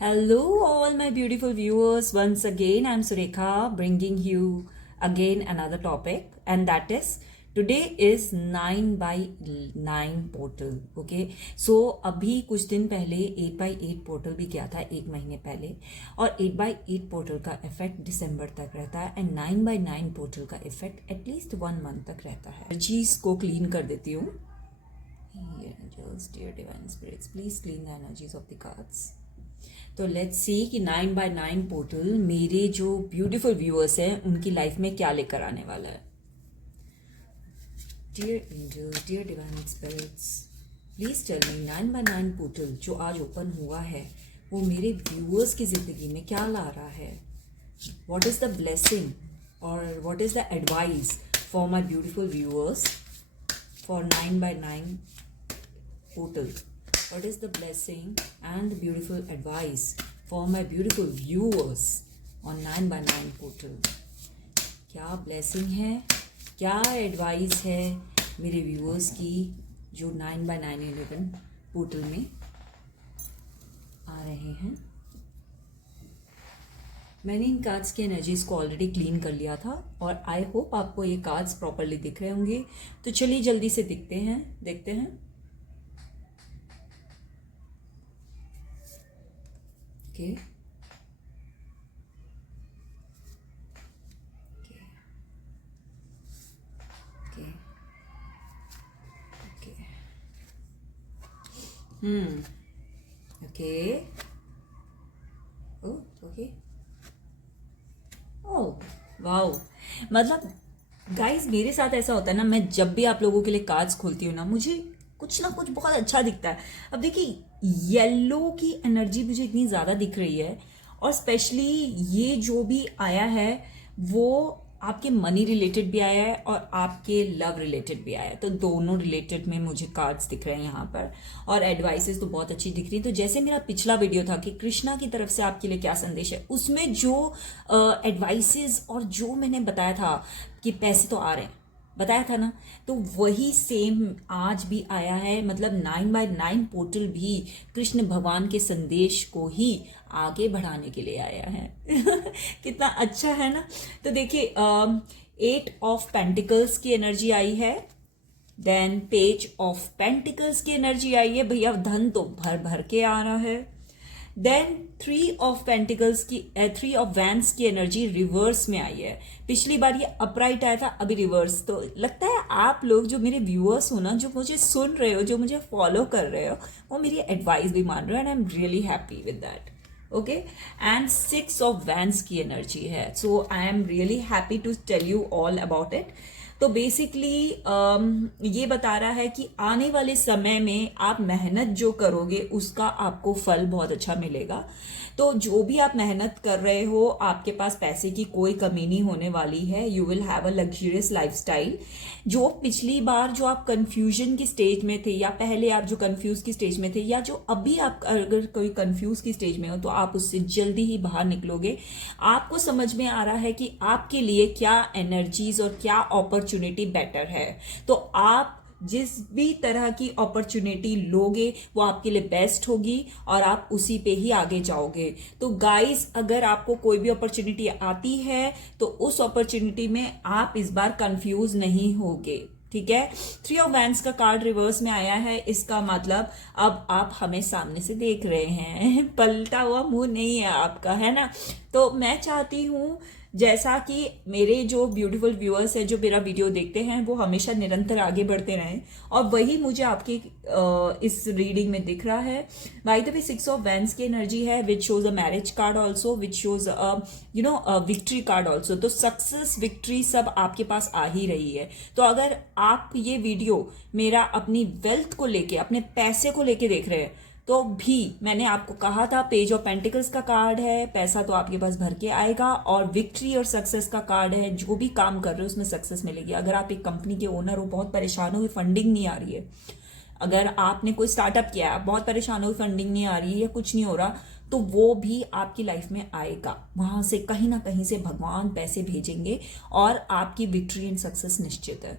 Hello, all my beautiful viewers. Once again, I'm Surekha bringing you again another topic, and that is today is 9 by 9 portal. Okay, so अभी कुछ दिन पहले 8 by 8 portal भी किया था एक महीने पहले, और 8 by 8 पोर्टल का इफेक्ट दिसंबर तक रहता है एंड 9 by 9 पोर्टल का इफेक्ट एटलीस्ट 1 मंथ तक रहता है। एनर्जीज को क्लीन कर देती हूँ। Dear divine spirits, please clean the energies of the cards. तो लेट्स सी कि 9 by 9 पोर्टल मेरे जो ब्यूटीफुल व्यूअर्स हैं उनकी लाइफ में क्या लेकर आने वाला है। Dear angels, dear divine spirits, please tell me 9 by 9 portal जो आज ओपन हुआ है वो मेरे व्यूअर्स की जिंदगी में क्या ला रहा है। व्हाट इज द ब्लेसिंग और what is the advice for my beautiful viewers for 9 by 9 portal? What is the blessing and the beautiful advice for my beautiful viewers on 9 by 9 portal? क्या blessing है, क्या advice है मेरे viewers की जो 9 by 9 11 portal में आ रहे हैं। मैंने इन कार्ड्स की एनर्जीज को ऑलरेडी क्लीन कर लिया था और आई होप आपको ये कार्ड्स प्रॉपरली दिख रहे होंगे। तो चलिए जल्दी से देखते हैं। Okay. Okay. Oh, okay. Oh, wow. मतलब गाइज मेरे साथ ऐसा होता है ना, मैं जब भी आप लोगों के लिए कार्ड्स खोलती हूँ ना, मुझे कुछ ना कुछ बहुत अच्छा दिखता है। अब देखिए येलो की एनर्जी मुझे इतनी ज़्यादा दिख रही है और स्पेशली ये जो भी आया है वो आपके मनी रिलेटेड भी आया है और आपके लव रिलेटेड भी आया है। तो दोनों रिलेटेड में मुझे कार्ड्स दिख रहे हैं यहाँ पर और एडवाइसेस तो बहुत अच्छी दिख रही है। तो जैसे मेरा पिछला वीडियो था कि कृष्णा की तरफ से आपके लिए क्या संदेश है, उसमें जो एडवाइसेस और जो मैंने बताया था कि पैसे तो आ रहे हैं, बताया था ना, तो वही सेम आज भी आया है। मतलब 9 by 9 पोर्टल भी कृष्ण भगवान के संदेश को ही आगे बढ़ाने के लिए आया है। कितना अच्छा है ना। तो देखिए 8 ऑफ पेंटिकल्स की एनर्जी आई है, देन पेज ऑफ पेंटिकल्स की एनर्जी आई है। भैया धन तो भर भर के आ रहा है। देन 3 ऑफ पेंटिकल्स की 3 ऑफ वैंस की एनर्जी रिवर्स में आई है। पिछली बार ये अपराइट आया था, अभी रिवर्स। तो लगता है आप लोग जो मेरे व्यूअर्स हो ना, जो मुझे सुन रहे हो, जो मुझे फॉलो कर रहे हो, वो मेरी एडवाइस भी मान रहे हो and I am really happy with that. Okay, and 6 of वैंस की एनर्जी है। So I am really happy to tell you all about it. तो बेसिकली ये बता रहा है कि आने वाले समय में आप मेहनत जो करोगे उसका आपको फल बहुत अच्छा मिलेगा। तो जो भी आप मेहनत कर रहे हो, आपके पास पैसे की कोई कमी नहीं होने वाली है। You will have a luxurious lifestyle. जो पिछली बार जो आप कंफ्यूजन की स्टेज में थे, या पहले आप जो कंफ्यूज की स्टेज में थे, या जो अभी आप अगर कोई कंफ्यूज की स्टेज में हो, तो आप उससे जल्दी ही बाहर निकलोगे। आपको समझ में आ रहा है कि आपके लिए क्या एनर्जीज और क्या अपॉर्चुनिटी बेटर है। तो आप जिस भी तरह की अपॉर्चुनिटी लोगे वो आपके लिए बेस्ट होगी और आप उसी पे ही आगे जाओगे। तो गाइस, अगर आपको कोई भी अपॉर्चुनिटी आती है तो उस अपॉर्चुनिटी में आप इस बार कंफ्यूज नहीं होगे, ठीक है। 3 ऑफ वैंस का कार्ड रिवर्स में आया है। इसका मतलब अब आप हमें सामने से देख रहे हैं, पलटा हुआ मुंह नहीं है आपका, है ना। तो मैं चाहती हूं जैसा कि मेरे जो ब्यूटीफुल व्यूअर्स हैं जो मेरा वीडियो देखते हैं वो हमेशा निरंतर आगे बढ़ते रहें, और वही मुझे आपकी इस रीडिंग में दिख रहा है। बाय द वे 6 ऑफ वैंस की एनर्जी है which shows a marriage card also, which shows victory card also. तो सक्सेस, विक्ट्री सब आपके पास आ ही रही है। तो अगर आप ये वीडियो मेरा अपनी वेल्थ को लेके, अपने पैसे को लेके देख रहे हैं, तो भी मैंने आपको कहा था पेज ऑफ पेंटिकल्स का कार्ड है, पैसा तो आपके पास भर के आएगा, और विक्ट्री और सक्सेस का कार्ड है। जो भी काम कर रहे हो उसमें सक्सेस मिलेगी। अगर आप एक कंपनी के ओनर हो, बहुत परेशान हो, फंडिंग नहीं आ रही है, अगर आपने कोई स्टार्टअप किया है, बहुत परेशान हो, फंडिंग नहीं आ रही है या कुछ नहीं हो रहा, तो वो भी आपकी लाइफ में आएगा। वहां से कहीं ना कहीं से भगवान पैसे भेजेंगे और आपकी विक्ट्री एंड सक्सेस निश्चित है,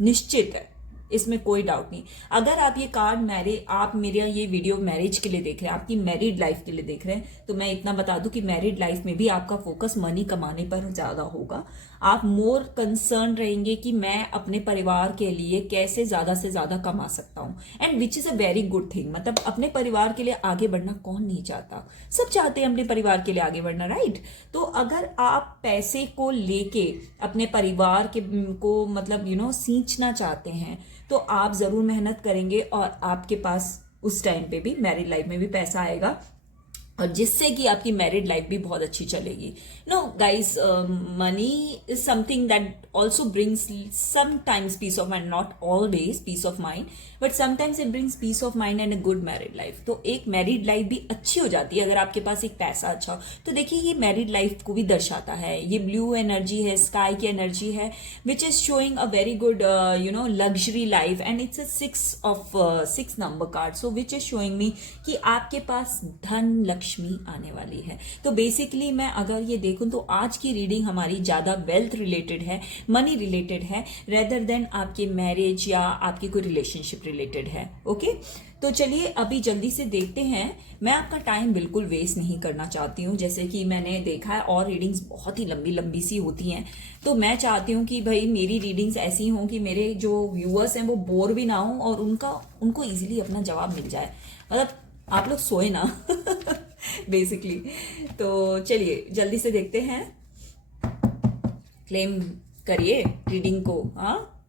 निश्चित है। इसमें कोई डाउट नहीं। अगर आप ये कार्ड आप मेरा ये वीडियो मैरिज के लिए देख रहे हैं, आपकी मैरिड लाइफ के लिए देख रहे हैं, तो मैं इतना बता दूं कि मैरिड लाइफ में भी आपका फोकस मनी कमाने पर ज्यादा होगा। आप मोर कंसर्न रहेंगे कि मैं अपने परिवार के लिए कैसे ज्यादा से ज्यादा कमा सकता हूं, and which is a very good thing. मतलब अपने परिवार के लिए आगे बढ़ना कौन नहीं चाहता, सब चाहते हैं अपने परिवार के लिए आगे बढ़ना, राइट। तो अगर आप पैसे को लेके अपने परिवार के को मतलब सींचना चाहते हैं, तो आप जरूर मेहनत करेंगे और आपके पास उस टाइम पे भी मैरिड लाइफ में भी पैसा आएगा, और जिससे कि आपकी मैरिड लाइफ भी बहुत अच्छी चलेगी। No guys, money is something that also brings sometimes peace of mind, not always peace of mind, but sometimes it brings peace of mind and a good married life. तो एक married life भी अच्छी हो जाती है अगर आपके पास एक पैसा अच्छा हो। तो देखिए, ये मैरिड लाइफ को भी दर्शाता है, ये ब्लू एनर्जी है, स्काई की एनर्जी है, which is showing a very good luxury life, and it's a 6 number card, so which is showing me कि आपके पास धन लक्ष्मी आने वाली है। तो बेसिकली मैं अगर ये देखूं तो आज की रीडिंग हमारी ज्यादा वेल्थ रिलेटेड है, मनी रिलेटेड है, रेदर देन आपके मैरिज या आपकी कोई रिलेशनशिप रिलेटेड है। ओके, तो चलिए अभी जल्दी से देखते हैं। मैं आपका टाइम बिल्कुल वेस्ट नहीं करना चाहती हूँ, जैसे कि मैंने देखा है और रीडिंग्स बहुत ही लंबी लंबी सी होती हैं, तो मैं चाहती हूँ कि भाई मेरी रीडिंग्स ऐसी हों कि मेरे जो व्यूअर्स हैं वो बोर भी ना हो और उनको इजीली अपना जवाब मिल जाए, मतलब आप लोग सोए ना बेसिकली। तो चलिए जल्दी से देखते हैं, क्लेम करिए रीडिंग को। हाँ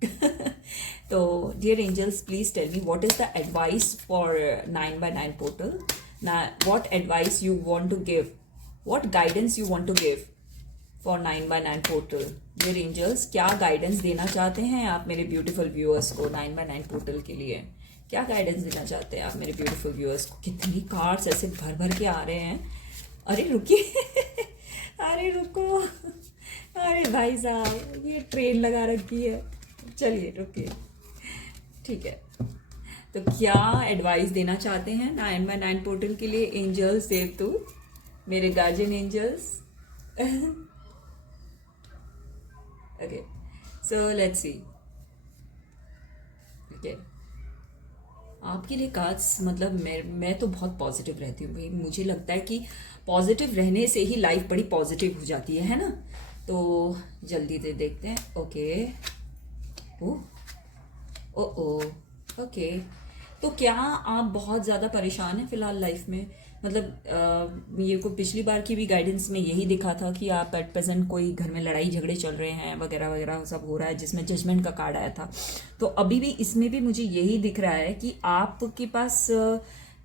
तो dear angels, please tell me what is the advice for 9x9 portal. What advice you want to give, what guidance you want to give for 9x9 portal. Dear angels, क्या guidance देना चाहते हैं आप मेरे beautiful viewers को 9x9 portal के लिए? क्या गाइडेंस देना चाहते हैं आप मेरे ब्यूटीफुल व्यूअर्स को? कितनी कार्ड्स ऐसे भर भर के आ रहे हैं। अरे रुकिए अरे रुको, अरे भाई साहब ये ट्रेन लगा रखी है, चलिए रुकिए, ठीक है। तो क्या एडवाइस देना चाहते हैं 9x9 पोर्टल के लिए एंजल्स, देवदूत, मेरे guardian angels? Okay, so let's see. Okay, आपके लिए कार्ड्स, मतलब मैं तो बहुत पॉजिटिव रहती हूँ भाई, मुझे लगता है कि पॉजिटिव रहने से ही लाइफ बड़ी पॉजिटिव हो जाती है ना। तो जल्दी से देखते हैं। ओके, ओ ओके, तो क्या आप बहुत ज़्यादा परेशान हैं फिलहाल लाइफ में? मतलब ये को पिछली बार की भी गाइडेंस में यही दिखा था कि आप एट प्रेजेंट कोई घर में लड़ाई झगड़े चल रहे हैं वगैरह वगैरह सब हो रहा है, जिसमें जजमेंट का कार्ड आया था। तो अभी भी इसमें भी मुझे यही दिख रहा है कि आपके पास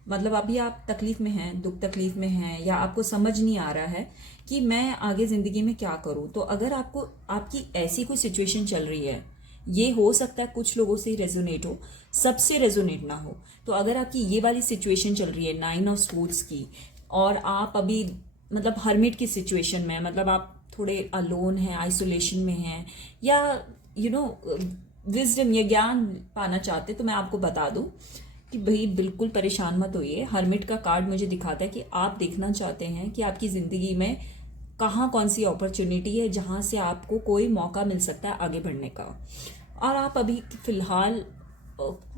मतलब अभी आप तकलीफ में हैं, दुख तकलीफ में हैं, या आपको समझ नहीं आ रहा है कि मैं आगे ज़िंदगी में क्या करूँ। तो अगर आपको आपकी ऐसी कोई सिचुएशन चल रही है, ये हो सकता है कुछ लोगों से रेजोनेट हो, सबसे रेजोनेट ना हो। तो अगर आपकी ये वाली सिचुएशन चल रही है 9 ऑफ स्वर्ड्स की, और आप अभी मतलब हर्मिट की सिचुएशन में, मतलब आप थोड़े अलोन हैं, आइसोलेशन में हैं, या विजडम या ज्ञान पाना चाहते, तो मैं आपको बता दूं कि भाई बिल्कुल परेशान मत होइए। हर्मिट का कार्ड मुझे दिखाता है कि आप देखना चाहते हैं कि आपकी ज़िंदगी में कहाँ कौन सी अपॉर्चुनिटी है जहाँ से आपको कोई मौका मिल सकता है आगे बढ़ने का। और आप अभी फिलहाल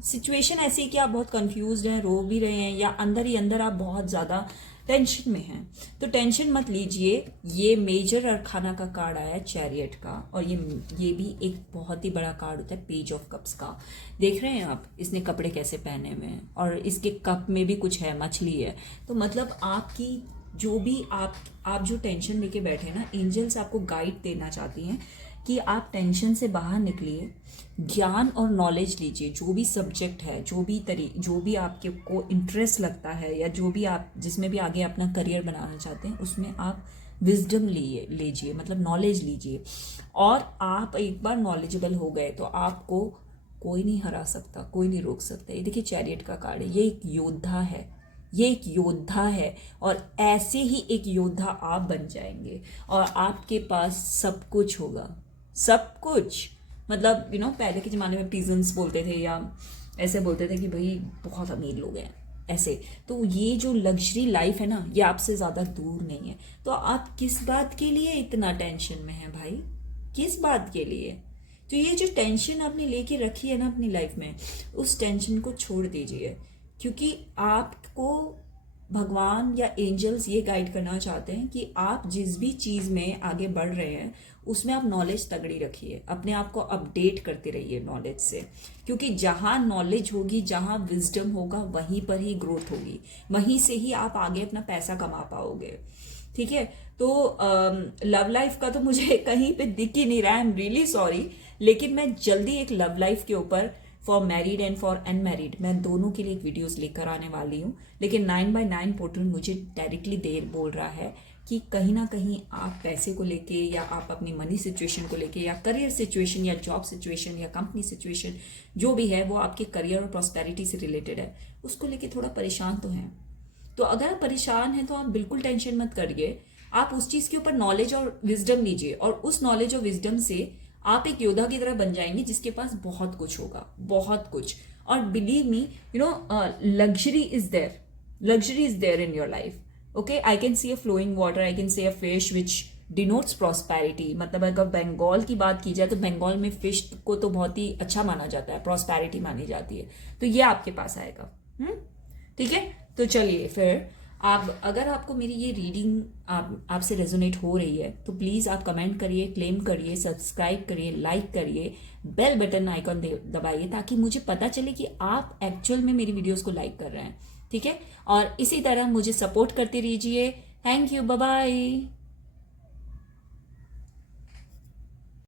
सिचुएशन ऐसी है कि आप बहुत कंफ्यूज्ड हैं, रो भी रहे हैं, या अंदर ही अंदर आप बहुत ज़्यादा टेंशन में हैं। तो टेंशन मत लीजिए। ये मेजर अरखाना का कार्ड आया है, चैरियट का, और ये भी एक बहुत ही बड़ा कार्ड होता है, पेज ऑफ कप्स का। देख रहे हैं आप, इसने कपड़े कैसे पहने हुए हैं, और इसके कप में भी कुछ है, मछली है। तो मतलब आपकी जो भी आप जो टेंशन लेके बैठे ना, एंजल्स आपको गाइड देना चाहती हैं कि आप टेंशन से बाहर निकलिए, ज्ञान और नॉलेज लीजिए। जो भी सब्जेक्ट है, जो भी आपके को इंटरेस्ट लगता है, या जो भी आप जिसमें भी आगे अपना करियर बनाना चाहते हैं, उसमें आप विजडम लीजिए, मतलब नॉलेज लीजिए। और आप एक बार नॉलेजेबल हो गए तो आपको कोई नहीं हरा सकता, कोई नहीं रोक सकता। ये देखिए चैरियट का कार्ड है, ये एक योद्धा है, ये एक योद्धा है, और ऐसे ही एक योद्धा आप बन जाएंगे, और आपके पास सब कुछ होगा, सब कुछ। मतलब पहले के ज़माने में पीजन्स बोलते थे, या ऐसे बोलते थे कि भाई बहुत अमीर लोग हैं ऐसे। तो ये जो लग्जरी लाइफ है ना, ये आपसे ज़्यादा दूर नहीं है। तो आप किस बात के लिए इतना टेंशन में हैं भाई? किस बात के लिए? तो ये जो टेंशन आपने लेके रखी है ना अपनी लाइफ में, उस टेंशन को छोड़ दीजिए, क्योंकि आपको भगवान या एंजल्स ये गाइड करना चाहते हैं कि आप जिस भी चीज़ में आगे बढ़ रहे हैं उसमें आप नॉलेज तगड़ी रखिए, अपने आप को अपडेट करते रहिए नॉलेज से, क्योंकि जहाँ नॉलेज होगी, जहाँ विजडम होगा, वहीं पर ही ग्रोथ होगी, वहीं से ही आप आगे अपना पैसा कमा पाओगे। ठीक है, तो लव लाइफ का तो मुझे कहीं पे दिख ही नहीं रहा है, आई एम रियली सॉरी, लेकिन मैं जल्दी एक लव लाइफ के ऊपर for married and for unmarried मैं दोनों के लिए एक वीडियोस लेकर आने वाली हूँ। लेकिन 9x9 पोर्टल मुझे डायरेक्टली देर बोल रहा है कि कहीं ना कहीं आप पैसे को लेके, या आप अपनी मनी सिचुएशन को लेके, या करियर सिचुएशन, या जॉब सिचुएशन, या कंपनी सिचुएशन, जो भी है वो आपके करियर और प्रॉस्पेरिटी से रिलेटेड है, उसको लेके थोड़ा परेशान तो हैं। तो अगर आप परेशान हैं तो आप बिल्कुल टेंशन मत करिए, आप उस चीज़ के ऊपर नॉलेज और विजडम लीजिए, और उस नॉलेज और विजडम से आप एक योद्धा की तरह बन जाएंगे जिसके पास बहुत कुछ होगा, बहुत कुछ। और believe me, you know, luxury is there in your life. Okay, I can see a flowing water, I can see a fish which denotes prosperity. मतलब अगर बंगाल की बात की जाए तो बंगाल में फिश को तो बहुत ही अच्छा माना जाता है, प्रॉस्पेरिटी मानी जाती है, तो ये आपके पास आएगा। ठीक है, तो चलिए फिर, आप अगर आपको मेरी ये रीडिंग आपसे रेजोनेट हो रही है तो प्लीज़ आप कमेंट करिए, क्लेम करिए, सब्सक्राइब करिए, लाइक करिए, बेल बटन आइकॉन दबाइए, ताकि मुझे पता चले कि आप एक्चुअल में मेरी वीडियोस को लाइक कर रहे हैं। ठीक है, और इसी तरह मुझे सपोर्ट करते रहिए। Thank you, bye bye.